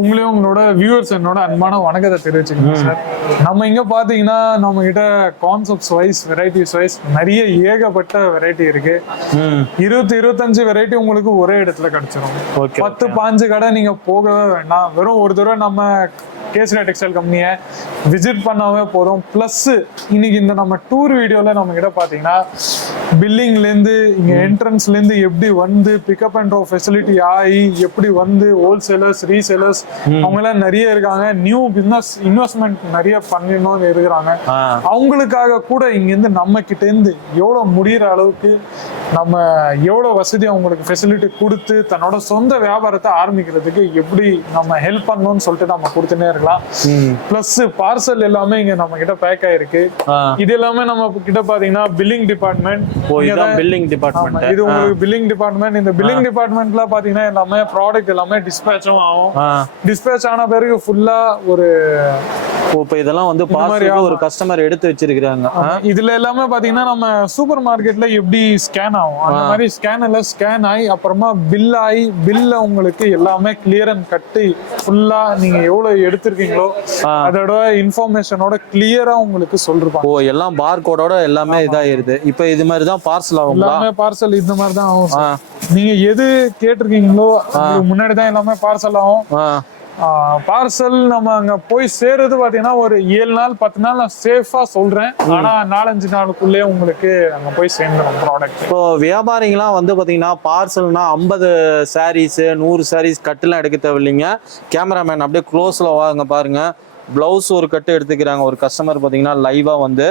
உங்களையும் உங்களோட வியூவர்ஸ் என்னோட அன்பான வணக்கத்தை தெரிவிச்சுக்கணும் சார். நம்ம இங்க பாத்தீங்கன்னா நம்ம கிட்ட கான்செப்ட்ஸ் வைஸ் வெரைட்டிஸ் வைஸ் நிறைய ஏகப்பட்ட வெரைட்டி இருக்கு. இருபத்தி இருபத்தஞ்சு வெரைட்டி உங்களுக்கு ஒரே இடத்துல கிடைச்சிரும். ஓகே பத்து பாஞ்சு கடை நீங்க போகவே வேண்டாம். வெறும் ஒரு தடவை நம்ம கேசரி டெக்ஸ்டைல் கம்பெனியை விசிட் பண்ணாவே போதும். ப்ளஸ் இன்னைக்கு இந்த நம்ம டூர் வீடியோல நம்ம கிட்ட பாத்தீங்கன்னா பில்லிங்லேருந்து இங்க என்ட்ரன்ஸ்லேருந்து எப்படி வந்து பிக்கப் அண்ட் ட்ரோ ஃபெசிலிட்டி ஆகி எப்படி வந்து ஹோல்சேலர்ஸ் ரீசேலர்ஸ் அவங்க எல்லாம் நிறைய இருக்காங்க. நியூ பிசினஸ் இன்வெஸ்ட்மெண்ட் நிறைய பண்ணிடணும்னு இருக்கிறாங்க. அவங்களுக்காக கூட இங்கேருந்து நம்ம கிட்ட இருந்து எவ்வளோ முடியிற அளவுக்கு நம்ம எவ்வளோ வசதி அவங்களுக்கு ஃபெசிலிட்டி கொடுத்து தன்னோட சொந்த வியாபாரத்தை ஆரம்பிக்கிறதுக்கு எப்படி நம்ம ஹெல்ப் பண்ணணும்னு சொல்லிட்டு நம்ம கொடுத்துனே இருக்கலாம். ப்ளஸ் பார்சல் எல்லாமே இங்க நம்ம கிட்ட பேக் ஆயிருக்கு. இது எல்லாமே நம்ம கிட்ட பாத்தீங்கன்னா பில்லிங் டிபார்ட்மெண்ட் பில்லிங் டிபார்ட்மெண்ட் இது உங்களுக்கு பில்லிங் டிபார்ட்மெண்ட் இந்த பில்லிங் டிபார்ட்மெண்ட்ல பாத்தீங்கன்னா எல்லாமே ப்ராடக்ட் எல்லாமே டிஸ்பேச்சும் ஆகும். டிஸ்பேச் ஆன பிறகு ஃபுல்லா ஒரு இப்போ இதெல்லாம் வந்து பார்சலுக்கு ஒரு கஸ்டமர் எடுத்து வச்சிருக்காங்க இதுல எல்லாமே பாத்தீங்கன்னா நம்ம சூப்பர் மார்க்கெட்ல எப்படி ஸ்கேன் ஆகும். அந்த மாதிரி ஸ்கேன் எல்லாம் ஸ்கேன் ஆகி அப்புறமா பில் ஆகி பில்ல உங்களுக்கு எல்லாமே கிளியர் அண்ட் கட்டி ஃபுல்லா நீங்க எவ்வளவு எடுத்திருக்கீங்களோ. அதோட இன்ஃபர்மேஷனோட கிளியரா உங்களுக்கு சொல்லிருப்பாங்க. ஓ எல்லாம் பார் கோடோட எல்லாமே இதாயிருது. இப்போ இது மாதிரி தான் பார்சல் ஆகுங்களா? எல்லாமே பார்சல் இந்த மாதிரி தான் ஆகும். நீங்க எது கேட்டிருக்கீங்களோ முன்னாடி தான் எல்லாமே பார்சல் ஆகும். பார்சல் நம்ம அங்க போய் சேர்றது பாத்தீங்கன்னா ஒரு ஏழு நாள் பத்து நாள் நான் சேஃபா சொல்றேன். ஆனா நாலஞ்சு நாளுக்குள்ளே உங்களுக்கு அங்க போய் சேர்ந்துடும் ப்ராடக்ட் இப்போ வியாபாரிங்களாம் வந்து பார்த்தீங்கன்னா பார்சல்னா ஐம்பது சாரீஸ் நூறு சாரீஸ் கட்டுலாம் எடுக்க தேவையில்லைங்க. கேமராமேன் அப்படியே க்ளோஸில் வாங்க பாருங்க. ப்ளவுஸ் ஒரு கட்டு எடுத்துக்கிறாங்க. ஒரு கஸ்டமர் பார்த்தீங்கன்னா லைவாக வந்து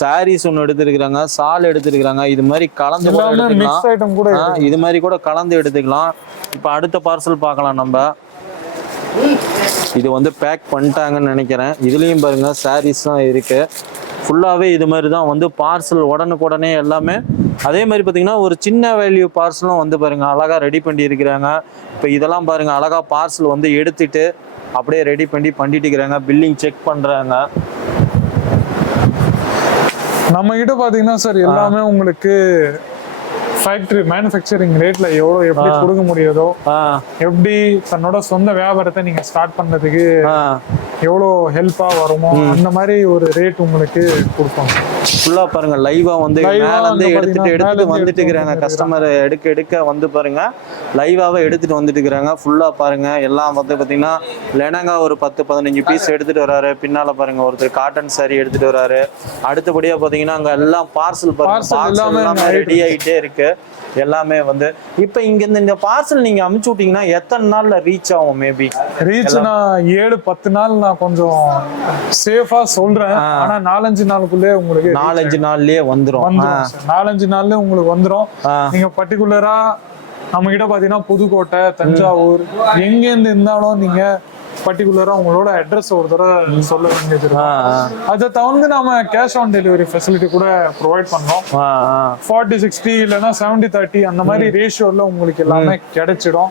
சாரீஸ் ஒன்று எடுத்துருக்குறாங்க. சால் எடுத்துருக்குறாங்க. இது மாதிரி கலந்து கூட எடுத்துக்கலாம். இது மாதிரி கூட கலந்து எடுத்துக்கலாம். இப்போ அடுத்த பார்சல் பார்க்கலாம் நம்ம. இது வந்து பேக் பண்ணிட்டாங்கன்னு நினைக்கிறேன். இதுலேயும் பாருங்க சாரீஸ் தான் இருக்கு. ஃபுல்லாகவே இது மாதிரி தான் வந்து பார்சல் உடனுக்குடனே எல்லாமே. அதே மாதிரி பார்த்தீங்கன்னா ஒரு சின்ன வேல்யூ பார்சலும் வந்து பாருங்க அழகாக ரெடி பண்ணி இருக்கிறாங்க இப்போ இதெல்லாம் பாருங்க அழகாக பார்சல் வந்து எடுத்துட்டு அப்படியே ரெடி பண்ணி பண்ணிட்டு இருக்கிறாங்க பில்லிங் செக் பண்ணுறாங்க நம்ம கிட்ட பாத்தீங்கன்னா சார் எல்லாமே உங்களுக்கு ஃபேக்டரி மேனுஃபேக்சரிங் ரேட்ல எவ்வளவு எப்படி கொடுக்க முடியுதோ எப்படி தன்னோட சொந்த வியாபாரத்தை நீங்க ஸ்டார்ட் பண்றதுக்கு எவ்வளோ ஹெல்ப்பா வருமோ அந்த மாதிரி ஒரு ரேட் உங்களுக்கு கொடுப்போம் ஃபுல்லா பாருங்க லைவா வந்து Live ஆ மேல இருந்து வந்து எடுத்துட்டு எடுத்துட்டு வந்துட்டு இருக்கிறாங்க. கஸ்டமர் எடுக்க எடுக்க வந்து பாருங்க லைவாவே எடுத்துட்டு வந்துட்டு இருக்கிறாங்க. ஃபுல்லா பாருங்க எல்லாம் வந்து பாத்தீங்கன்னா லெனங்கா ஒரு பத்து பதினஞ்சு பீஸ் எடுத்துட்டு வராரு. பின்னால பாருங்க ஒருத்தர் காட்டன் saree எடுத்துட்டு வராரு. அடுத்தபடியா பாத்தீங்கன்னா அங்க எல்லாம் பார்சல் பாருங்க பார்சல் எல்லாமே ரெடி ஆயிட்டே இருக்கு. எல்லாமே வந்து இப்ப இங்க இருந்து இந்த பார்சல் நீங்க அமுச்சு விட்டீங்கன்னா எத்தனை நாள்ல ரீச் ஆகும் மேபி ரீச் நான் ஏழு பத்து நாள் நான் கொஞ்சம் சேஃபா சொல்றேன். ஆனா நாலஞ்சு நாளுக்குள்ளே உங்களுக்கு நாலஞ்சு நாள்லயே வந்துரும். நாலஞ்சு நாள்ல உங்களுக்கு வந்துரும். நீங்க பர்டிகுலரா நம்ம கிட்ட பாத்தீங்கன்னா புதுக்கோட்டை தஞ்சாவூர் எங்க இருந்து இருந்தாலும் நீங்க பர்டிகுலரா உங்களோட அட்ரஸ் ஒரு தடவை சொல்ல வேண்டியது அதை தவிர்த்து நம்ம கேஷ் ஆன் டெலிவரி ஃபெசிலிட்டி கூட ப்ரொவைட் ஆ. ஃபார்ட்டி சிக்ஸ்டி இல்லைன்னா செவன்டி தேர்ட்டி அந்த மாதிரி ரேஷியோல உங்களுக்கு எல்லாமே கிடைச்சிடும்.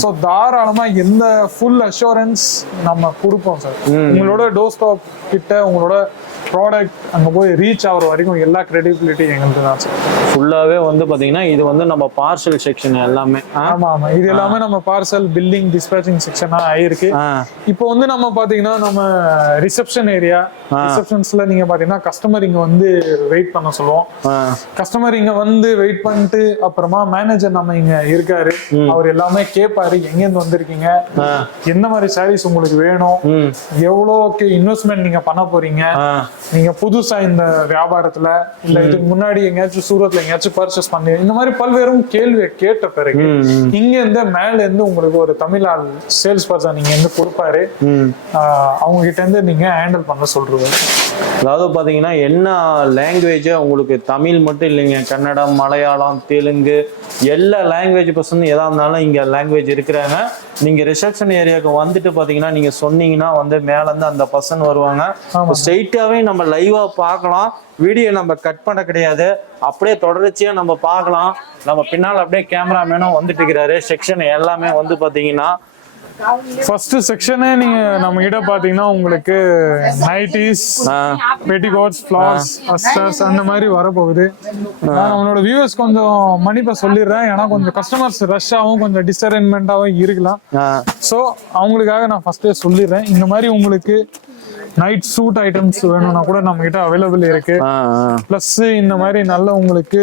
ஸோ தாராளமா எந்த ஃபுல் அஷூரன்ஸ் நம்ம கொடுப்போம் சார் உங்களோட டோர் ஸ்டாப் கிட்ட உங்களோட ப்ராடக்ட் அங்க போய் ரீச் ஆகுற வரைக்கும் எல்லா கிரெடிபிலிட்டி எங்களுக்கு தான் சார் ஃபுல்லாவே வந்து பாத்தீங்கன்னா இது வந்து நம்ம பார்சல் செக்ஷன் எல்லாமே ஆ? ஆமா ஆமா. இது எல்லாமே நம்ம பார்சல் பில்லிங் டிஸ்பேச்சிங் செக்ஷனா ஆயிருக்கு. இப்போ வந்து நம்ம பாத்தீங்கன்னா நம்ம ரிசப்ஷன் ஏரியா ரிசப்ஷன்ஸ்ல நீங்க பாத்தீங்கன்னா கஸ்டமர் இங்க வந்து வெயிட் பண்ண சொல்லுவோம். கஸ்டமர் இங்க வந்து வெயிட் பண்ணிட்டு அப்புறமா மேனேஜர் நம்ம இங்க இருக்காரு. அவர் எல்லாமே கேட்பாரு எங்க இருந்து வந்திருக்கீங்க எந்த மாதிரி சாரீஸ் உங்களுக்கு வேணும்? எவ்வளோக்கு இன்வெஸ்ட்மெண்ட் நீங்க பண்ண போறீங்க? நீங்க புதுசா இந்த வியாபாரத்துல இல்ல இதுக்கு முன்னாடி எங்கேயாச்சும் சூரத்ல எங்கேயாச்சும் பர்ச்சேஸ் பண்ணி இந்த மாதிரி பல்வேறு கேள்வியை கேட்ட பிறகு இங்க இருந்து மேல இருந்து உங்களுக்கு ஒரு தமிழ் ஆள் சேல்ஸ் பர்சன் நீங்க இருந்து கொடுப்பாரு. அவங்க கிட்ட இருந்து நீங்க ஹேண்டில் பண்ண சொல்றது. அதாவது பாத்தீங்கன்னா என்ன லாங்குவேஜ் உங்களுக்கு தமிழ் மட்டும் இல்லைங்க. கன்னடம் மலையாளம் தெலுங்கு எல்லா லாங்குவேஜ் பர்சன் எதா இருந்தாலும் இங்க லாங்குவேஜ் இருக்கிறாங்க நீங்க ரிசப்ஷன் ஏரியாவுக்கு வந்துட்டு பாத்தீங்கன்னா நீங்க சொன்னீங்கன்னா வந்து மேல இருந்து அந்த பர்சன் வருவாங்க. ஆமா. ஸ்ட்ரெயிட்டாவே நம்ம லைவா பார்க்கலாம். வீடியோ நம்ம கட் பண்ண கிடையாது. அப்படியே தொடர்ச்சியா நம்ம பார்க்கலாம். நம்ம பின்னால் அப்படியே கேமராமேனும் வந்துட்டு இருக்கிறாரு. செக்ஷன் எல்லாமே வந்து பாத்தீங்கன்னா ஃபர்ஸ்ட் செக்ஷனே நீங்க நம்ம கிட்ட பாத்தீங்கன்னா உங்களுக்கு நைட்டிஸ் பெட்டிகோட்ஸ் ஃபிளார்ஸ் அஸ்டர்ஸ் அந்த மாதிரி வரப்போகுது. நான் உன்னோட வியூவர்ஸ் கொஞ்சம் மன்னிப்பா சொல்லிடுறேன். ஏன்னா கொஞ்சம் கஸ்டமர்ஸ் ரஷ்ஷாகவும் கொஞ்சம் டிஸ்அரேஞ்ச்மெண்ட்டாகவும் இருக்கலாம். ஸோ அவங்களுக்காக நான் ஃபர்ஸ்டே சொல்லிடுறேன். இந்த மாதிரி உங்களுக்கு நைட் சூட் ஐட்டம்ஸ் வேணும்னா கூட நம்ம கிட்ட அவைலபிள் இருக்கு. ப்ளஸ் இந்த மாதிரி நல்ல உங்களுக்கு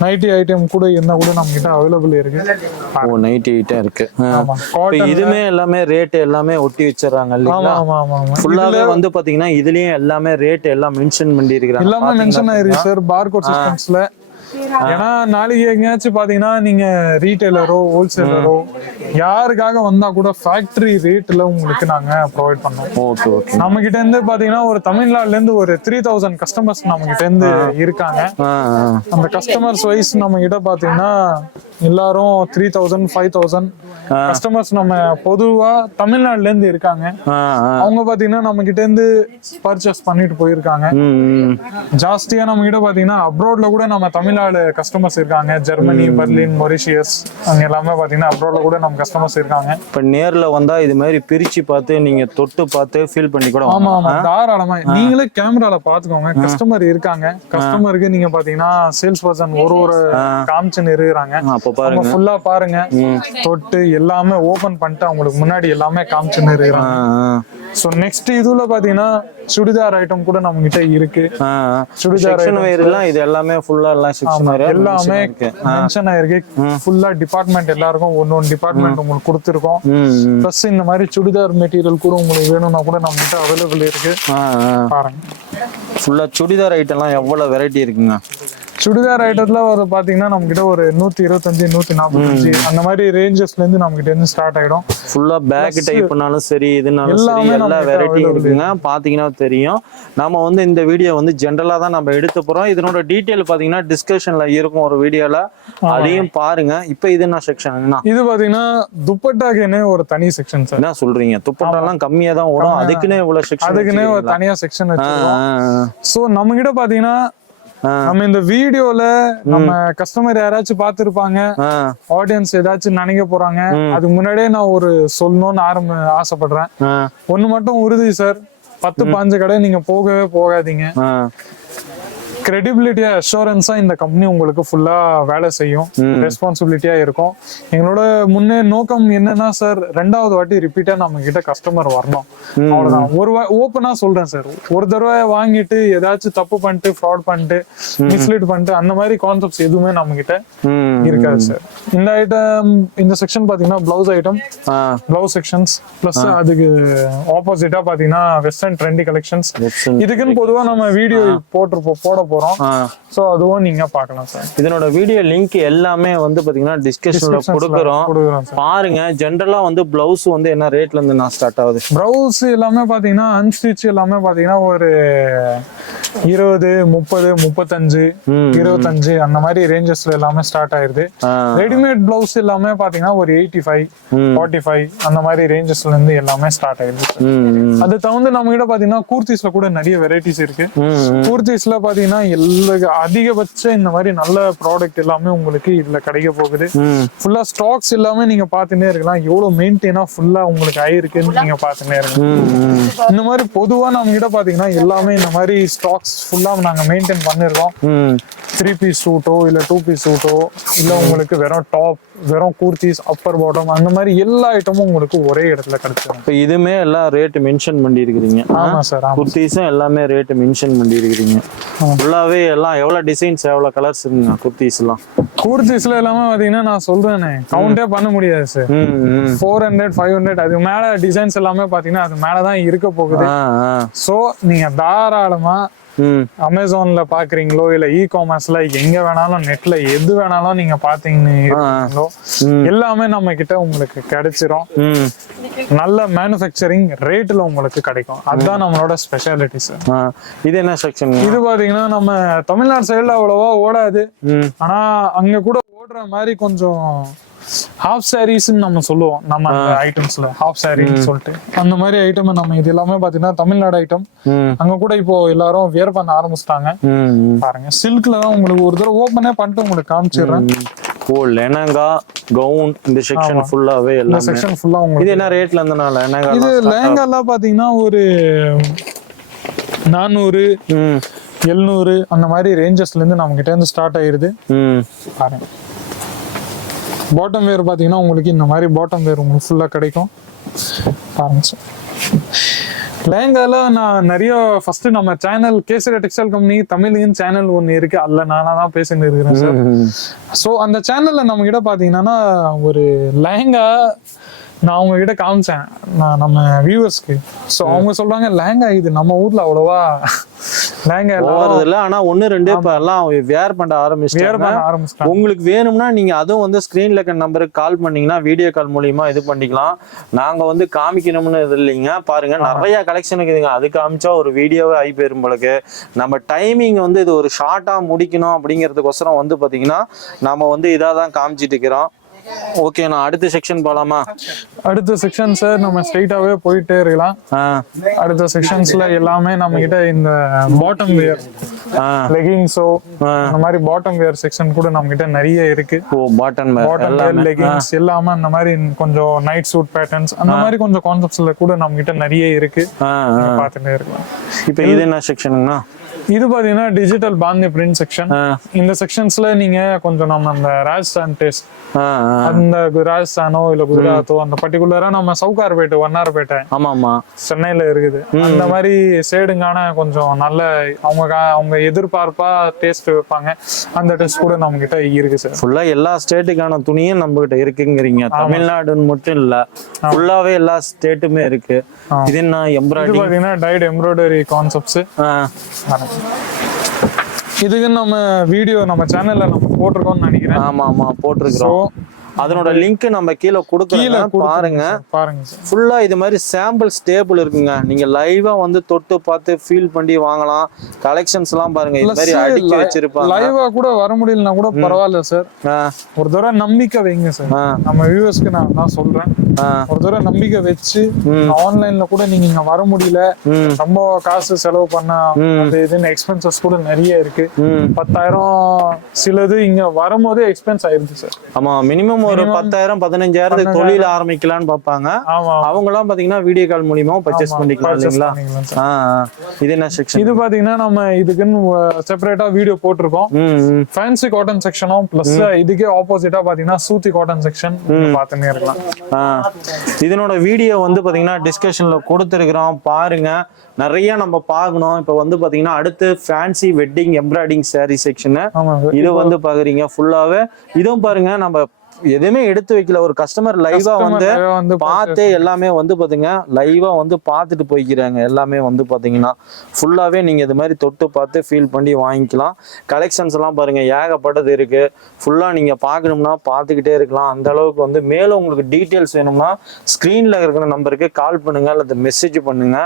நைட்டி ஐட்டம் கூட இருந்தா கூட நம்ம கிட்ட அவைலபிள் இருக்கு. ஓ நைட் எயிட்டா இருக்கு. இதுமே எல்லாமே ரேட் எல்லாமே ஒட்டி வச்சிடறாங்க ஆமா இல்லைங்களா ஆமா ஆமா. ஆமா ஃபுல்லாவே வந்து பாத்தீங்கன்னா இதுலயும் எல்லாமே ரேட் எல்லாம் மென்ஷன் பண்ணி இருக்கிறாங்க எல்லாமே மென்ஷன் ஆயிருக்கு சார் பார்கோட் சிஸ்டம்ஸ்ல ஏன்னா நாளைக்கு எங்கேயாச்சும் பாத்தீங்கன்னா நீங்க ரீட்டைலரோ ஹோல்சேலரோ யாருக்காக வந்தா கூட ஃபேக்டரி ரேட்ல உங்களுக்கு நாங்க ப்ரொவைட் பண்ணோம் ஓகே ஓகே நம்ம கிட்ட இருந்து பாத்தீங்கன்னா ஒரு தமிழ்நாடுல இருந்து ஒரு த்ரீ தௌசண்ட் கஸ்டமர்ஸ் நம்ம கிட்ட இருந்து இருக்காங்க. அந்த கஸ்டமர்ஸ் வைஸ் நம்ம கிட்ட பாத்தீங்கன்னா எல்லாரும் three thousand five thousand customers நம்ம பொதுவா தமிழ்நாடுல இருந்து இருக்காங்க. அவங்க பாத்தீங்கன்னா நம்ம கிட்ட இருந்து பர்ச்சேஸ் பண்ணிட்டு போயிருக்காங்க. ஜாஸ்தியா நம்ம கிட்ட பாத்தீங்கன்னா அப்ரோட்ல கூட நம்ம தமிழ்நாடு கஸ்டமர்ஸ் இருக்காங்க. ஜெர்மனி பெர்லின் மொரிஷியஸ் அங்க எல்லாமே பாத்தீங்கன்னா அப்ரோட்ல கூட நம்ம கஸ்டமர்ஸ் இருக்காங்க. இப்ப நேர்ல வந்தா இது மாதிரி பிரிச்சு பார்த்து நீங்க தொட்டு பார்த்து ஃபீல் பண்ணி கூட ஆமா. ஆமா. தாராளமா. நீங்களே கேமரால பாத்துக்கோங்க கஸ்டமர் இருக்காங்க. கஸ்டமருக்கு நீங்க பாத்தீங்கன்னா சேல்ஸ் பர்சன் ஒரு ஒரு காமிச்சுன்னு இருக்கிறாங்க அப்ப பாருங்க. ஃபுல்லா பாருங்க. தொட்டு எல்லாமே ஓபன் பண்ணிட்டு அவங்களுக்கு முன்னாடி எல்லாமே காமிச்சுன்னு இருக்கிறாங்க ஸோ நெக்ஸ்ட் இதுல பாத்தீங்கன்னா சுடிதார் ஐட்டம் கூட நம்ம கிட்ட இருக்கு. சுடிதார் எல்லாம் இது எல்லாமே ஃபுல்லா எல்லாம் எல்லாமே மென்ஷன் ஆயிருக்கு. ஃபுல்லா டிபார்ட்மெண்ட் எல்லாருக்கும் ஒன்னு ஒன்னு டிபார்ட்மெண்ட் உங்களுக்கு கொடுத்துருக்கோம். ப்ளஸ் இந்த மாதிரி சுடிதார் மெட்டீரியல் கூட உங்களுக்கு வேணும்னா கூட நம்ம கிட்ட அவைலபிள் இருக்கு. பாருங்க. ஃபுல்லா சுடிதார் ஐட்டம்லாம் எவ்வளவு வெரைட்டி இருக்குங்க? சுடிதார் ஐட்டத்துல ஒரு பாத்தீங்கன்னா நம்ம கிட்ட ஒரு நூத்தி இருபத்தஞ்சு நூத்தி நாற்பத்தஞ்சு அந்த மாதிரி ரேஞ்சஸ்ல இருந்து நம்ம கிட்ட இருந்து ஸ்டார்ட் ஆயிடும் ஃபுல்லா பேக் டைப்னாலும் சரி இதுனாலும் சரி எல்லாமே எல்லா வெரைட்டி இருக்குங்க. பாத்தீங்கன்னா தெரியும். நாம வந்து இந்த வீடியோ வந்து ஜென்ரலா தான் நம்ம எடுத்து போறோம். இதனோட டீடைல் பாத்தீங்கன்னா டிஸ்கஷன்ல இருக்கும் ஒரு வீடியோல அதையும் பாருங்க. இப்போ இது என்ன செக்ஷன் இது பாத்தீங்கன்னா துப்பட்டாக்குன்னு ஒரு தனி செக்ஷன் சார் என்ன சொல்றீங்க? துப்பட்டாலாம் கம்மியா தான் வரும். அதுக்குன்னே இவ்வளவு செக்ஷன் அதுக்குன்னே ஒரு தனியா செக்ஷன் வச்சிருக்கோம். சோ நம்ம கிட்ட பாத்தீங்கன்னா நம்ம இந்த வீடியோல நம்ம கஸ்டமர் யாராச்சும் பார்த்திருப்பாங்க ஆடியன்ஸ் ஏதாச்சும் நினைக்க போறாங்க அதுக்கு முன்னாடியே நான் ஒரு சொல்லணும்னு ஆரம்ப ஆசைப்படுறேன். ஒண்ணு மட்டும் உறுதி சார் பத்து பாஞ்சு கடை நீங்க போகவே போகாதீங்க. கிரெடிபிலிட்டியா அஷூரன்ஸா இந்த கம்பெனி உங்களுக்கு ஃபுல்லா வேலை செய்யும். ரெஸ்பான்சிபிலிட்டியா இருக்கும். எங்களோட முன்னே நோக்கம் என்னன்னா சார் ரெண்டாவது வாட்டி ரிப்பீட்டா நம்ம கிட்ட கஸ்டமர் வரணும். அவ்வளவுதான். ஒரு ஓப்பனா சொல்றேன் சார் ஒரு தடவை வாங்கிட்டு ஏதாச்சும் தப்பு பண்ணிட்டு ஃப்ராட் பண்ணிட்டு மிஸ்லீட் பண்ணிட்டு அந்த மாதிரி கான்செப்ட்ஸ் எதுவுமே நம்ம கிட்ட இருக்காது சார் இந்த ஐட்டம் இந்த செக்ஷன் பாத்தீங்கன்னா blouse item blouse sections plus அதுக்கு ஆப்போசிட்டா பாத்தீங்கன்னா வெஸ்டர்ன் ட்ரெண்டி கலெக்ஷன்ஸ் இதுக்குன்னு பொதுவா நம்ம வீடியோ போட்டு போட போறோம். சோ அதுவும் நீங்க பார்க்கலாம் சார். இதனோட வீடியோ லிங்க் எல்லாமே வந்து பாத்தீங்கன்னா டிஸ்கஷன்ல கொடுக்குறோம். பாருங்க ஜென்ரலா வந்து பிளவுஸ் வந்து என்ன ரேட்ல இருந்து நான் ஸ்டார்ட் ஆகுது? ப்ரௌஸ் எல்லாமே பாத்தீங்கன்னா அன்ஸ்டிச் எல்லாமே பாத்தீங்கன்னா ஒரு இருபது முப்பது முப்பத்தஞ்சு. இருபத்தஞ்சு அந்த மாதிரி ரேஞ்சஸ்ல எல்லாமே ஸ்டார்ட் ஆயிருது. ரெடிமேட் பிளவுஸ் எல்லாமே பாத்தீங்கன்னா ஒரு எயிட்டி ஃபைவ். ஃபார்ட்டி ஃபைவ் அந்த மாதிரி ரேஞ்சஸ்ல இருந்து எல்லாமே ஸ்டார்ட் ஆயிருது அது தவிர்த்து நம்ம கிட்ட பாத்தீங்கன்னா கூர்த்திஸ்ல கூட நிறைய வெரைட்டிஸ் இருக்கு. கூர்த்திஸ்ல பாத்தீங்கன்னா எல்லா அதிகபட்ச இந்த மாதிரி நல்ல ப்ராடக்ட் எல்லாமே உங்களுக்கு இதுல கிடைக்க போகுது. ஃபுல்லா ஸ்டாக்ஸ் எல்லாமே நீங்க பாத்துனே இருக்கலாம் எவ்வளவு மெயின்டைனா ஃபுல்லா உங்களுக்கு ஆயிருக்குன்னு நீங்க பாத்துனே இருக்கலாம். இந்த மாதிரி பொதுவா நம்ம கிட்ட பாத்தீங்கன்னா எல்லாமே இந்த மாதிரி ஸ்டாக்ஸ் ஃபுல்லா நாங்க மெயின்டைன் பண்ணிருக்கோம். த்ரீ பீஸ் சூட்டோ இல்ல டூ பீஸ் சூட்டோ இல்ல உங்களுக்கு வெறும் டாப் வெறும் கூர்த்திஸ் அப்பர் பாட்டம் அந்த மாதிரி எல்லா ஐட்டமும் உங்களுக்கு ஒரே இடத்துல கிடைச்சிடும் இப்ப இதுமே எல்லாம் ரேட் மென்ஷன் பண்ணி இருக்கிறீங்க ஆமா சார் குர்த்திஸும் எல்லாமே ரேட் மென்ஷன் பண்ணி இருக்கிறீங்க ஃபுல்லாவே எல்லாம் எவ்வளவு டிசைன்ஸ் எவ்வளவு கலர்ஸ் இருக்குங்க குர்த்திஸ் எல்லாம் கூர்த்திஸ்ல எல்லாமே பாத்தீங்கன்னா நான் சொல்றேனே கவுண்டே பண்ண முடியாது sir. Four hundred five hundred அது மேல டிசைன்ஸ் எல்லாமே பாத்தீங்கன்னா அது மேலதான் இருக்க போகுது. ஆ, ஆ. சோ நீங்க தாராளமா ம். அமேசான்ல பாக்குறீங்களோ இல்ல இ காமர்ஸ்ல எங்க வேணாலும் நெட்ல எது வேணாலும் நீங்க பாத்தீங்களோ ம். எல்லாமே நம்ம கிட்ட உங்களுக்கு கிடைச்சிரும். நல்ல மேனுஃபேக்சரிங் ரேட்ல உங்களுக்கு கிடைக்கும். அதுதான் நம்மளோட ஸ்பெஷாலிட்டி சார். இது என்ன செக்ஷன் இது பாத்தீங்கன்னா நம்ம தமிழ்நாடு சைடுல அவ்வளவா ஓடாது. ஆனா அங்க கூட ஓடுற மாதிரி கொஞ்சம் ஹாஃப் சாரீஸ்ன்னு நம்ம சொல்லுவோம். நம்ம ஐட்டம்ஸ்ல ஹாஃப் சாரின்னு சொல்லிட்டு. அந்த மாதிரி ஐட்டம் நம்ம இது எல்லாமே பாத்தீங்கன்னா தமிழ்நாடு ஐட்டம் அங்க கூட இப்போ எல்லாரும் வியர் பண்ண ஆரம்பிச்சிட்டாங்க. பாருங்க. சில்க்ல தான் உங்களுக்கு ஒரு தடவை ஓப்பனே பண்ணிட்டு உங்களுக்கு காமிச்சிடுறேன். ஓ லெனங்கா கவுன் இந்த செக்ஷன் ஃபுல்லாவே எல்லாமே. செக்ஷன் ஃபுல்லா உங்களுக்கு இது என்ன ரேட்ல இருந்தனால லெனங்கா இது லேங்காலாம் பாத்தீங்கன்னா ஒரு நானூறு எழுநூறு அந்த மாதிரி ரேஞ்சஸ்ல இருந்து நம்ம கிட்ட இருந்து ஸ்டார்ட் ஆயிருது. பாருங்க. பாட்டம் வேர் பாத்தீங்கன்னா உங்களுக்கு இந்த மாதிரி பாட்டம் வேர் உங்களுக்கு ஃபுல்லா கிடைக்கும். பாருங்க லேங்கால நான் நிறைய ஃபர்ஸ்ட் நம்ம சேனல் கேசரி டெக்ஸ்டைல் கம்பெனி தமிழ்னு சேனல் ஒன்று இருக்கு. அதுல நானா தான் பேசிட்டு இருக்கிறேன் சார். ஸோ அந்த சேனல்ல நம்ம கிட்ட பாத்தீங்கன்னா ஒரு லெஹங்கா நான் அவங்க கிட்ட காமிச்சேன். நான் நம்ம வியூவர்ஸ்க்கு ஸோ அவங்க சொல்றாங்க லெஹங்கா இது நம்ம ஊர்ல அவ்வளவா லெஹங்கா எல்லாரும் போறது இல்ல ஆனா ஒண்ணு ரெண்டு இப்ப எல்லாம் வேர் பண்ண ஆரம்பிச்சிட்டாங்க. உங்களுக்கு வேணும்னா நீங்க அதுவும் வந்து ஸ்கிரீன்ல இருக்க நம்பருக்கு கால் பண்ணீங்கன்னா வீடியோ கால் மூலியமா இது பண்ணிக்கலாம். நாங்க வந்து காமிக்கணும்னு இது இல்லைங்க. பாருங்க நிறைய கலெக்ஷன் இருக்குதுங்க அது காமிச்சா ஒரு வீடியோவே ஆகி போயிரும் உங்களுக்கு நம்ம டைமிங் வந்து இது ஒரு ஷார்ட்டா முடிக்கணும் அப்படிங்கிறதுக்கோசரம் வந்து பாத்தீங்கன்னா நம்ம வந்து இதாக தான் காமிச்சிட்டு இருக்கிறோம். ஓகே நான் அடுத்த செக்ஷன் போலாமா? அடுத்த செக்ஷன் சார் நம்ம ஸ்ட்ரைட்டாவே போயிட்டே இருக்கலாம். அடுத்த செக்ஷன்ஸ்ல எல்லாமே நம்ம கிட்ட இந்த பாட்டம் ஆ. லெகிங்ஸோ. அந்த மாதிரி பாட்டம் வேர் செக்ஷன் கூட நம்ம கிட்ட நிறைய இருக்கு. ஓ பாட்டம் வேர் லெகிங்ஸ் எல்லாமே. அந்த மாதிரி கொஞ்சம் நைட் சூட் பேட்டர்ன்ஸ் அந்த மாதிரி கொஞ்சம் கான்செப்ட்ஸ்ல கூட நம்ம கிட்ட நிறைய இருக்கு. பார்த்துட்டே இருக்கலாம். இப்போ இது என்ன செக்ஷனுங்கண்ணா இது பாத்தீங்கன்னா டிஜிட்டல் பாந்தி பிரிண்ட் செக்ஷன் இந்த செக்ஷன்ஸ்ல நீங்க கொஞ்சம் நம்ம அந்த ராஜஸ்தான் டேஸ்ட். அந்த ராஜஸ்தானோ இல்ல குஜராத்தோ அந்த பர்டிகுலரா நம்ம சவுகார்பேட்டை வண்ணார்பேட்டை ஆமா ஆமா சென்னையில இருக்குது. அந்த மாதிரி சேடுங்கான கொஞ்சம் நல்ல அவங்க அவங்க எதிர்பார்ப்பா டேஸ்ட் வைப்பாங்க. அந்த டேஸ்ட் கூட நம்ம கிட்ட இருக்கு சார் ஃபுல்லா எல்லா ஸ்டேட்டுக்கான துணியும் நம்ம கிட்ட இருக்குங்கிறீங்க தமிழ்நாடுன்னு மட்டும் இல்ல. ஃபுல்லாவே எல்லா ஸ்டேட்டுமே இருக்கு. இது என்ன இது எம்ப்ராய்டிங் பாத்தீங்கன்னா டைட் எம்ப்ராய்டரி கான்செப்ட்ஸ் இதுக்கு நம்ம வீடியோ நம்ம சேனல்ல நம்ம போட்டிருக்கோம்னு நினைக்கிறேன். ஆமா ஆமா போட்டிருக்கிறோம். அதனோட லிங்க் நம்ம கீழே கொடுக்குறோம் பாருங்க. பாருங்க ஃபுல்லா இது மாதிரி சாம்பிள் ஸ்டேபிள் இருக்குங்க. நீங்க லைவா வந்து தொட்டு பார்த்து ஃபீல் பண்ணி வாங்கலாம். கலெக்ஷன்ஸ் எல்லாம் பாருங்க. இது மாதிரி அடுக்கி வச்சிருப்பாங்க. லைவா கூட வர முடியலனா கூட பரவாயில்ல சார். ஒரு தடவை நம்பிக்கை வைங்க சார். நம்ம வியூவர்ஸ்க்கு நான் தான் சொல்றேன். ஒரு தடவை நம்பிக்கை வச்சு. ஆன்லைன்ல கூட நீங்க இங்க வர முடியல. ரொம்ப காசு செலவு பண்ண இதுன்னு எக்ஸ்பென்சஸ் கூட நிறைய இருக்கு. பத்தாயிரம் சிலது இங்க வரும்போதே எக்ஸ்பென்ஸ் ஆயிருது சார். ஆமா மினிமம் ஒரு பத்தாயிரம் பதினஞ்சாயிரம் தொழில் ஆரம்பிக்கலாம்னு பார்ப்பாங்க. ஆமா அவங்க எல்லாம் பாத்தீங்கன்னா வீடியோ கால் மூலியமா பர்ச்சேஸ் பண்ணிக்கலாம் இல்லைங்களா. இது என்ன செக்ஷன் இது பாத்தீங்கன்னா நம்ம இதுக்குன்னு செப்பரேட்டா வீடியோ போட்டிருக்கோம். ஃபேன்சி காட்டன் செக்ஷனும் பிளஸ் இதுக்கே ஆப்போசிட்டா பாத்தீங்கன்னா சூத்தி காட்டன் செக்ஷன் பாத்துன்னே இருக்கலாம். இதனோட வீடியோ வந்து பாத்தீங்கன்னா டிஸ்கஷன்ல கொடுத்துருக்குறோம். பாருங்க. நிறைய நம்ம பார்க்கணும். இப்போ வந்து பாத்தீங்கன்னா அடுத்து fancy wedding embroidering saree section sir இது வந்து பாக்குறீங்க ஃபுல்லாவே இதுவும் பாருங்க நம்ம எதுவுமே எடுத்து வைக்கல. ஒரு கஸ்டமர் லைவா வந்து பார்த்தே எல்லாமே வந்து பாத்தீங்க லைவா வந்து பார்த்துட்டு போய்க்கிறாங்க. எல்லாமே வந்து பாத்தீங்கன்னா ஃபுல்லாவே நீங்க இது மாதிரி தொட்டு பார்த்து ஃபீல் பண்ணி வாங்கிக்கலாம். கலெக்ஷன்ஸ் எல்லாம் பாருங்க ஏகப்பட்டது இருக்கு. ஃபுல்லா நீங்க பார்க்கணும்னா பார்த்துக்கிட்டே இருக்கலாம். அந்த அளவுக்கு வந்து மேலும் உங்களுக்கு டீட்டெயில்ஸ் வேணும்னா ஸ்க்ரீன்ல இருக்கிற நம்பருக்கு கால் பண்ணுங்க அல்லது மெசேஜ் பண்ணுங்க.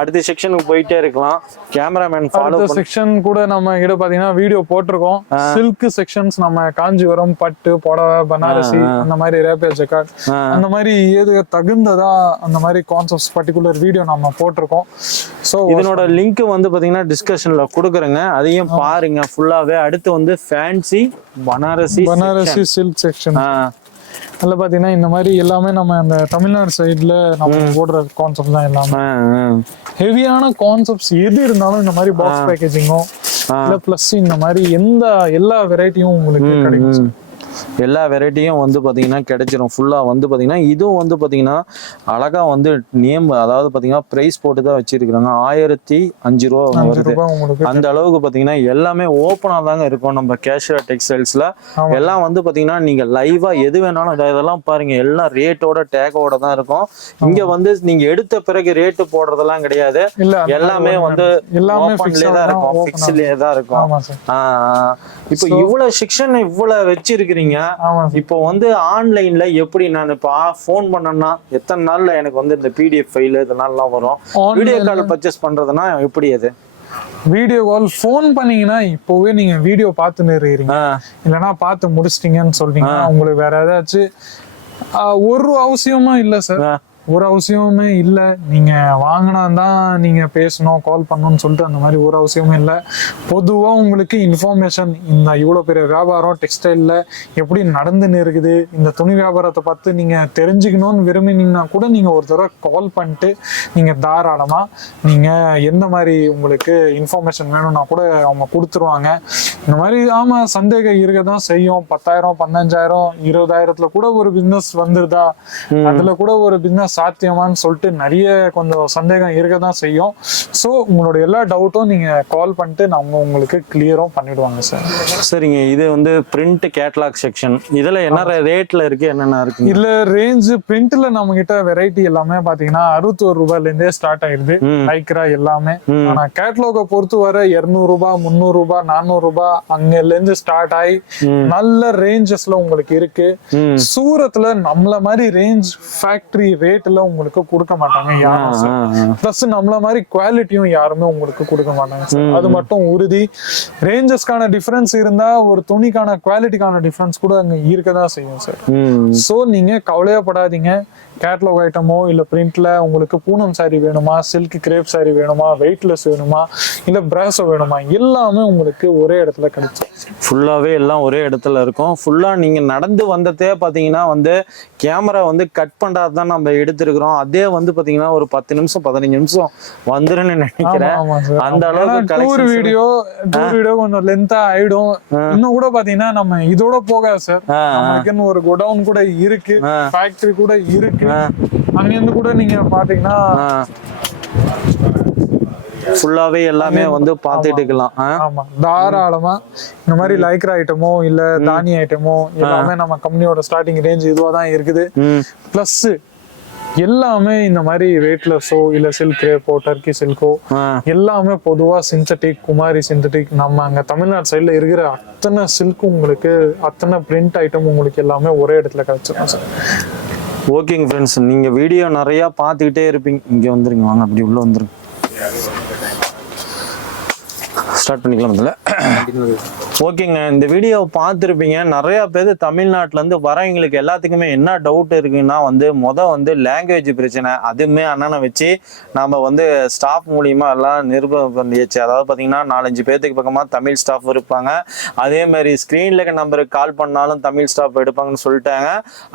அடுத்த செக்ஷனுக்கு போயிட்டே இருக்கலாம். கேமராமேன் ஃபாலோ செக்ஷன் கூட நம்ம கிட்ட பாத்தீங்கன்னா வீடியோ போட்டிருக்கோம். சில்க் செக்ஷன்ஸ் நம்ம காஞ்சிபுரம் பட்டு புடவை பனாரசி அந்த மாதிரி ரேபியா ஜக்காட். அந்த மாதிரி ஏது தகுந்ததா அந்த மாதிரி கான்செப்ட்ஸ் பர்டிகுலர் வீடியோ நம்ம போட்டிருக்கோம். ஸோ இதனோட லிங்க் வந்து பாத்தீங்கன்னா டிஸ்கஷன்ல கொடுக்குறேங்க. அதையும் பாருங்க. ஃபுல்லாவே அடுத்து வந்து fancy Banarasi Banarasi silk section அதில் பார்த்தீங்கன்னா இந்த மாதிரி எல்லாமே நம்ம அந்த தமிழ்நாடு சைடில் நம்ம போடுற கான்செப்ட் தான் எல்லாமே. ஹெவியான கான்செப்ட்ஸ் எது இருந்தாலும் இந்த மாதிரி பாக்ஸ் பேக்கேஜிங்கோ ஆ. இல்லை ப்ளஸ் இந்த மாதிரி எந்த எல்லா வெரைட்டியும் உங்களுக்கு கிடைக்கும். எல்லா வெரைட்டியும் வந்து பாத்தீங்கன்னா கிடைச்சிரும். ஃபுல்லா வந்து பாத்தீங்கன்னா இதுவும் வந்து பாத்தீங்கன்னா அழகா வந்து நேம் அதாவது பாத்தீங்கன்னா பிரைஸ் போட்டு தான் வச்சிருக்காங்க ஆயிரத்தி அஞ்சு ரூபா வருது. அந்த அளவுக்கு பாத்தீங்கன்னா எல்லாமே ஓப்பனா தாங்க இருக்கும் நம்ம கேஷியர் டெக்ஸ்டைல்ஸ்ல. எல்லாம் வந்து பாத்தீங்கன்னா நீங்க லைவா எது வேணாலும் இத- இதெல்லாம் பாருங்க. எல்லாம் ரேட்டோட டேக்கோட தான் இருக்கும். இங்க வந்து நீங்க எடுத்த பிறகு ரேட்டு போடுறதெல்லாம் கிடையாது. எல்லாமே வந்து எல்லாமே தான் இருக்கும். ஃபிக்ஸ்லயே தான் இருக்கும். இப்போ இவ்வளவு செக்ஷன் இவ்வளவு வச்சிருக்கிறீங்க. சார் இப்போ வந்து ஆன்லைன்ல எப்படி நான் இப்போ ஃபோன் பண்ணேன்னா எத்தனை நாள்ல எனக்கு வந்து இந்த பிடிஎஃப் ஃபைல் இதெல்லாம் வரும்? வீடியோ கால் பர்ச்சேஸ் பண்றதுன்னா எப்படி அது? வீடியோ கால் ஃபோன் பண்ணீங்கன்னா இப்போவே நீங்க வீடியோ பார்த்துன்னு இருக்கிறீங்க இல்லைன்னா பார்த்து முடிச்சிட்டீங்கன்னு சொல்றீங்கன்னா உங்களுக்கு வேற ஏதாச்சும் ஒரு அவசியமும் இல்லை சார். ஒரு அவசியமுமே இல்லை. நீங்க வாங்கினா தான் நீங்க பேசணும் கால் பண்ணணும்னு சொல்லிட்டு அந்த மாதிரி ஒரு அவசியமும் இல்லை. பொதுவா உங்களுக்கு இன்ஃபர்மேஷன் இந்த இவ்வளோ பெரிய வியாபாரம் டெக்ஸ்டைல்ல எப்படி நடந்துன்னு இருக்குது இந்த துணி வியாபாரத்தை பார்த்து நீங்க தெரிஞ்சுக்கணும்னு விரும்பினீங்கன்னா கூட நீங்க ஒரு தடவை கால் பண்ணிட்டு நீங்க தாராளமா நீங்க எந்த மாதிரி உங்களுக்கு இன்ஃபர்மேஷன் வேணும்னா கூட அவங்க கொடுத்துருவாங்க. இந்த மாதிரி ஆமா சந்தேகம் இருக்க தான் செய்யும். பத்தாயிரம் பதினஞ்சாயிரம் இருபதாயிரத்துல கூட ஒரு பிசினஸ் வந்துருதா? அதுல கூட ஒரு பிசினஸ் சாத்தியமான்னு சொல்லிட்டு நிறைய கொஞ்சம் சந்தேகம் இருக்க தான் செய்யும். ஸோ உங்களோட எல்லா டவுட்டும் நீங்க கால் பண்ணிட்டு நம்ம உங்களுக்கு கிளியரும் பண்ணிடுவாங்க சார் சரிங்க. இது வந்து பிரிண்ட் கேட்லாக் செக்ஷன் இதுல என்ன ரேட்ல இருக்கு என்னென்ன இருக்குங்க? இதுல ரேஞ்ச் பிரிண்ட்ல நம்ம கிட்ட வெரைட்டி எல்லாமே பாத்தீங்கன்னா அறுபத்தோரு ரூபாய்ல இருந்தே ஸ்டார்ட் ஆயிருது. ம். லைக்ரா எல்லாமே. ம். ஆனா கேட்லாக பொறுத்து வர இருநூறு ரூபாய் முந்நூறு ரூபாய் நானூறு ரூபாய் அங்கல இருந்து ஸ்டார்ட் ஆகி. நல்ல ரேஞ்சஸ்ல உங்களுக்கு இருக்கு. ம். சூரத்ல நம்மள மாதிரி ரேஞ்ச் ஃபேக்டரி ரேட்ல உங்களுக்கு கொடுக்க மாட்டாங்க யாரும். பிளஸ் நம்மள மாதிரி குவாலிட்டியும் யாருமே உங்களுக்கு கொடுக்க மாட்டாங்க sir. அது மட்டும் உறுதி. ரேஞ்சஸ்க்கான டிஃபரன்ஸ் இருந்தா ஒரு துணிக்கான குவாலிட்டிக்கான டிஃபரன்ஸ் கூட அங்க இருக்கதான் செய்யும் சார் சோ நீங்க கவலையப்படாதீங்க. கேட்லாக் ஐட்டமோ இல்ல பிரிண்ட்ல உங்களுக்கு பூனம் saree வேணுமா சில்க் கிரேப் saree வேணுமா வெயிட்லெஸ் வேணுமா இல்ல பிராசோ வேணுமா எல்லாமே உங்களுக்கு ஒரே இடத்துல கிடைக்கும் ஃபுல்லாவே எல்லாம் ஒரே இடத்துல இருக்கும். ஃபுல்லா நீங்க நடந்து வந்ததே பாத்தீங்கன்னா வந்து கேமரா வந்து கட் பண்றது தான் நம்ம எடுத்திருக்கிறோம். அதே வந்து பாத்தீங்கன்னா ஒரு பத்து நிமிஷம் பதினஞ்சு நிமிஷம் வந்துருன்னு நினைக்கிறேன். அந்த அளவுக்கு டூர் வீடியோ டூர் வீடியோ கொஞ்சம் லென்த்தா ஆயிடும். இன்னும் கூட பாத்தீங்கன்னா நம்ம இதோட போகாது சார். நமக்குன்னு ஒரு குடவுன் கூட இருக்கு. ஃபேக்டரி கூட இருக்கு. அங்கிருந்து கூட நீங்க பாத்தீங்கன்னா ஃபுல்லாவே எல்லாமே வந்து பார்த்துட்டு இருக்கலாம்? ஆமா தாராளமா இந்த மாதிரி லைக்ரா ஐட்டமோ இல்ல தானிய ஐட்டமோ எல்லாமே நம்ம கம்பெனியோட ஸ்டார்டிங் ரேஞ்ச் இதுவா தான் இருக்குது. பிளஸ் எல்லாமே இந்த மாதிரி வெயிட்லெஸ்ஸோ இல்ல சில்க் ரேப்போ டர்க்கி சில்கோ எல்லாமே பொதுவா சிந்தட்டிக் குமாரி சிந்தட்டிக் நம்ம அங்க தமிழ்நாடு சைடுல இருக்கிற அத்தனை சில்க் உங்களுக்கு அத்தனை பிரிண்ட் ஐட்டம் உங்களுக்கு எல்லாமே ஒரே இடத்துல கிடைச்சிடும் சார். ஓகேங்க ஃப்ரெண்ட்ஸ் நீங்க வீடியோ நிறைய பார்த்துக்கிட்டே இருப்பீங்க. இங்க வந்துருங்க வாங்க அப்படி உள்ள வந்துருங்க. ஸ்டார்ட் பண்ணிக்கலாம் முதல்ல. ஓகேங்க இந்த வீடியோவை பார்த்துருப்பீங்க. நிறைய பேர் தமிழ்நாட்டிலேருந்து வரவங்களுக்கு எல்லாத்துக்குமே என்ன டவுட் இருக்குன்னா வந்து மொதல் வந்து லாங்குவேஜ் பிரச்சனை. அதுவுமே அண்ணனை வச்சு நாம வந்து ஸ்டாஃப் மூலியமாக எல்லாம் நிருபம் பண்ணியாச்சு. அதாவது பார்த்தீங்கன்னா நாலஞ்சு பேர்த்துக்கு பக்கமாக தமிழ் ஸ்டாஃப் இருப்பாங்க. அதே மாதிரி ஸ்க்ரீனில் இருக்க நம்பருக்கு கால் பண்ணாலும் தமிழ் ஸ்டாஃப் எடுப்பாங்கன்னு சொல்லிட்டாங்க.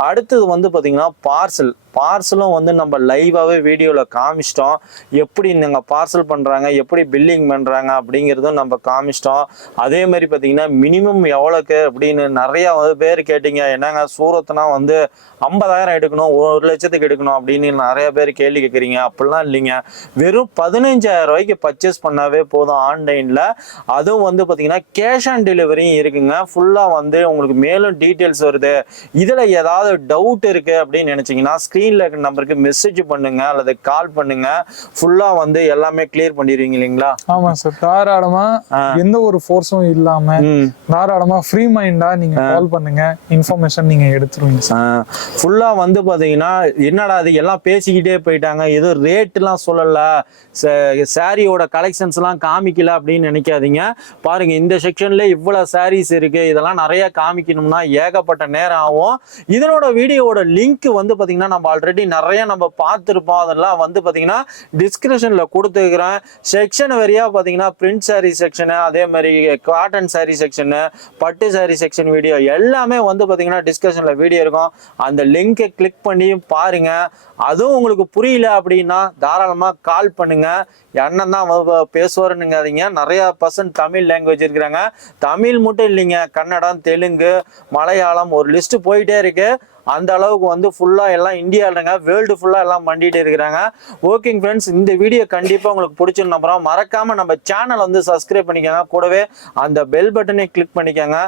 அடுத்தது வந்து பார்த்தீங்கன்னா பார்சல் பார்சலும் வந்து நம்ம லைவாகவே வீடியோவில் காமிச்சிட்டோம். எப்படி நீங்கள் பார்சல் பண்ணுறாங்க எப்படி பில்லிங் பண்ணுறாங்க அப்படிங்கிறதும் நம்ம காமிச்சிட்டோம். அதே மாதிரி பார்த்தீங்கன்னா மினிமம் எவ்வளோக்கு அப்படின்னு நிறையா வந்து பேர் கேட்டீங்க. என்னங்க சூரத்னா வந்து ஐம்பதாயிரம் எடுக்கணும் ஒரு லட்சத்துக்கு எடுக்கணும் அப்படின்னு நிறைய பேர் கேள்வி கேட்குறீங்க. அப்படிலாம் இல்லைங்க. வெறும் பதினஞ்சாயிரம் ரூபாய்க்கு பர்ச்சேஸ் பண்ணாவே போதும் ஆன்லைனில் அதுவும் வந்து பார்த்தீங்கன்னா கேஷ் ஆன் டெலிவரியும் இருக்குங்க. ஃபுல்லாக வந்து உங்களுக்கு மேலும் டீட்டெயில்ஸ் வருது. இதில் ஏதாவது டவுட் இருக்குது அப்படின்னு நினச்சிங்கன்னா ஸ்க்ரீனில் இருக்க நம்பருக்கு மெசேஜ் பண்ணுங்க அல்லது கால் பண்ணுங்க. ஃபுல்லாக வந்து எல்லாமே கிளியர் பண்ணிடுவீங்க இல்லைங்களா? ஆமா சார் தாராளமா எந்த ஒரு ஃபோர்ஸும் இல்லாம ம். தாராளமா ஃப்ரீ மைண்டா நீங்க கால் பண்ணுங்க. இன்ஃபர்மேஷன் நீங்க எடுத்துருவீங்க சார் ஃபுல்லாக வந்து பார்த்தீங்கன்னா என்னடா அது எல்லாம் பேசிக்கிட்டே போயிட்டாங்க. எதுவும் ரேட்லாம் சொல்லலை. சாரியோட கலெக்ஷன்ஸ்லாம் காமிக்கல அப்படின்னு நினைக்காதீங்க. பாருங்க இந்த செக்ஷன்ல இவ்வளோ சாரீஸ் இருக்கு. இதெல்லாம் நிறைய காமிக்கணும்னா ஏகப்பட்ட நேரம் ஆகும். இதனோட வீடியோவோட லிங்க் வந்து பார்த்தீங்கன்னா நம்ம ஆல்ரெடி நிறைய நம்ம பார்த்துருப்போம். அதெல்லாம் வந்து பார்த்தீங்கன்னா டிஸ்கிரிப்ஷனில் கொடுத்துருக்குறேன். செக்ஷன் வரியாக பார்த்தீங்கன்னா பிரிண்ட் சாரீ செக்ஷனு அதே மாதிரி காட்டன் சாரீ செக்ஷனு பட்டு சாரீ செக்ஷன் வீடியோ எல்லாமே வந்து பார்த்தீங்கன்னா டிஸ்கஷனில் வீடியோ இருக்கும். அந்த லிங்கை கிளிக் பண்ணி பாருங்கள் அதுவும் உங்களுக்கு புரியல அப்படின்னா தாராளமாக கால் பண்ணுங்கள் அண்ணன் தான் பேசுவாருன்னுங்காதீங்க. நிறையா பர்சன்ட் தமிழ் லாங்குவேஜ் இருக்கிறாங்க. தமிழ் மட்டும் இல்லைங்க. கன்னடம் தெலுங்கு மலையாளம் ஒரு லிஸ்ட்டு போயிட்டே இருக்குது அந்த அளவுக்கு வந்து ஃபுல்லாக எல்லாம் இந்தியாவிலங்க வேர்ல்டு ஃபுல்லாக எல்லாம் பண்ணிட்டு இருக்கிறாங்க. ஓகேங்க ஃப்ரெண்ட்ஸ் இந்த வீடியோ கண்டிப்பாக உங்களுக்கு பிடிச்சிருந்த அப்புறம் மறக்காம நம்ம சேனல் வந்து சப்ஸ்கிரைப் பண்ணிக்கோங்க. கூடவே அந்த பெல் பட்டனை கிளிக் பண்ணிக்கோங்க.